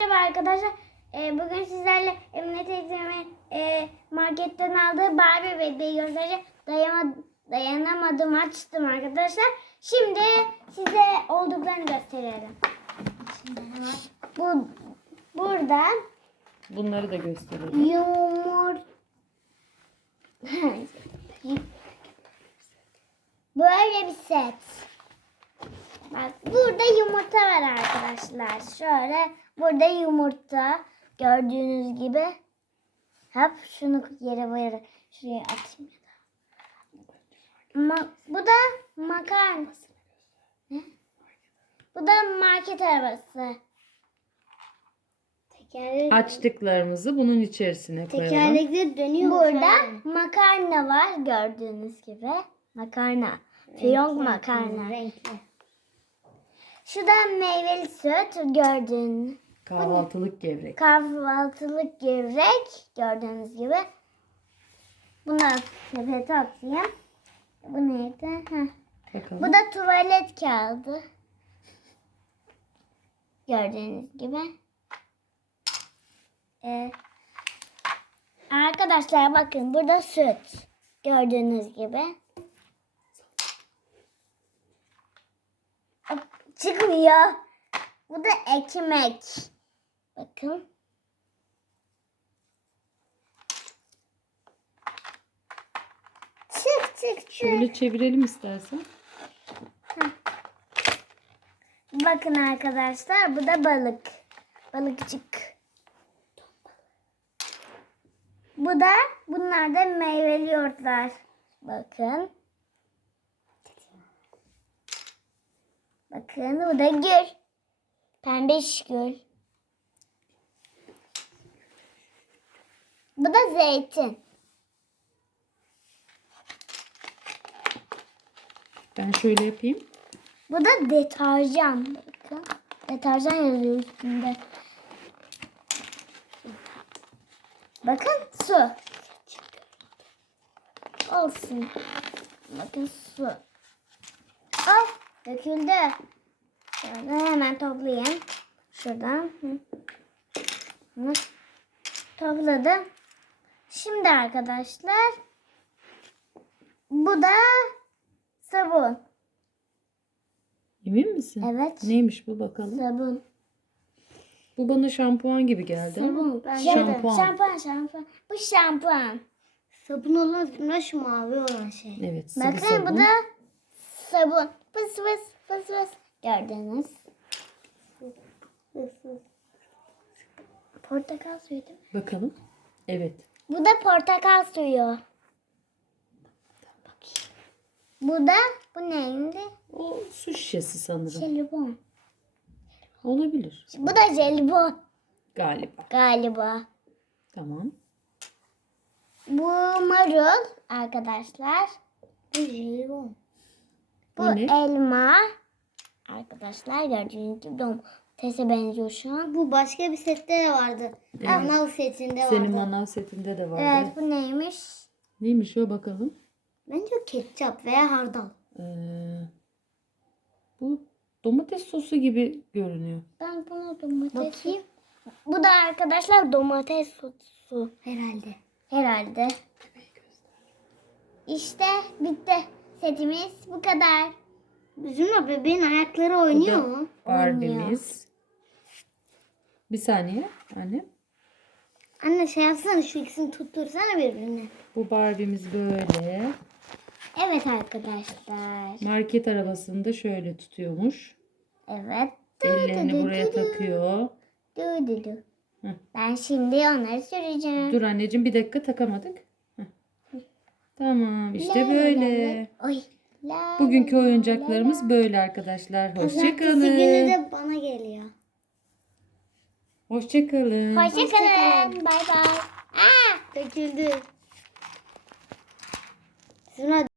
Merhaba arkadaşlar. Ee, bugün sizlerle Emine teyzemin e, marketten aldığı Barbie bebeği göstereceğim. Dayama, dayanamadım açtım arkadaşlar. Şimdi size olduklarını gösterelim. Şimdi hemen bu burada Bunları da gösterelim. yumurt böyle bir set. Bak burada yumurta var arkadaşlar. Şöyle burada yumurta gördüğünüz gibi. Hop şunu yere böyle şuraya atayım ya da. Ma- bu da makarna. Ne? Bu da market arabası. Tekerlekli, Açtıklarımızı bunun içerisine koyalım. tekerlekli dönüyor. Burada makarna var gördüğünüz gibi. Makarna. Fiyonk makarna. Renkli. Şu da meyveli süt gördüğünüz. Kahvaltılık gevrek. Kahvaltılık gevrek gördüğünüz gibi. Bunları sepete atayım. Bu neydi? Heh. Bakalım. Bu da tuvalet kağıdı. Gördüğünüz gibi. Ee, arkadaşlar bakın burada süt. Gördüğünüz gibi. Hop, Çıkmıyor. Bu da ekmek. Bakın. Çık çık çık. Şöyle çevirelim istersen. Bakın arkadaşlar bu da balık. Balıkçık. Bu da bunlar da meyveli yoğurtlar. Bakın. Bakın bu da gül. Pembiş gül. Bu da zeytin. Ben şöyle yapayım. Bu da deterjan. Bakın. Deterjan yazıyor üstünde. Bakın su. Olsun. Bakın su. Al döküldü. Şöyle hemen toplayayım. Şuradan. Hı. Topladım. Şimdi arkadaşlar bu da sabun. Emin misin? Evet. Neymiş bu bakalım. Sabun. Bu bana şampuan gibi geldi. Sabun. Şampuan. Şampuan, şampuan. Bu şampuan. Sabun olan sonra şu mavi olan şey. Evet Bakın sabun. bu da sabun. Fıs fıs fıs fıs. Gördünüz. Portakal suyu değil mi? Bakalım. Evet. Bu da portakal suyu. Bu da bu neydi? O su şişesi sanırım. Jelibon. Olabilir. Bu da jelibon Galiba. galiba. Tamam. Bu marul arkadaşlar. Bu jelibon. Bu ne? elma. Arkadaşlar gördüğünüz gibi domatese benziyor şu an. Bu başka bir sette de vardı. Evet. Manav setinde vardı. Senin manav setinde de vardı. Evet bu neymiş? Neymiş o bakalım. Bence ketçap veya hardal. Ee, bu domates sosu gibi görünüyor. Ben buna domates Bakayım. Bu da arkadaşlar domates sosu Herhalde. herhalde. İşte bitti. Setimiz bu kadar. Bizim bebeğin ayakları oynuyor da mu? Barbie'miz. Bir saniye anne. Anne şey yapsana şu ikisini tuttursana birbirine. Bu Barbie'miz böyle. Evet arkadaşlar. Market arabasında şöyle tutuyormuş. Evet. Ellerini buraya takıyor. Du du du. Hı. Ben şimdi onları süreceğim. Dur anneciğim bir dakika takamadık. Tamam işte La böyle. la. Oy. La Bugünkü la la oyuncaklarımız la. böyle arkadaşlar. Pazartesi günü Hoşçakalın. de bana geliyor. Hoşçakalın. Hoşçakalın. Bay bay. Aa! Döküldü. Sonra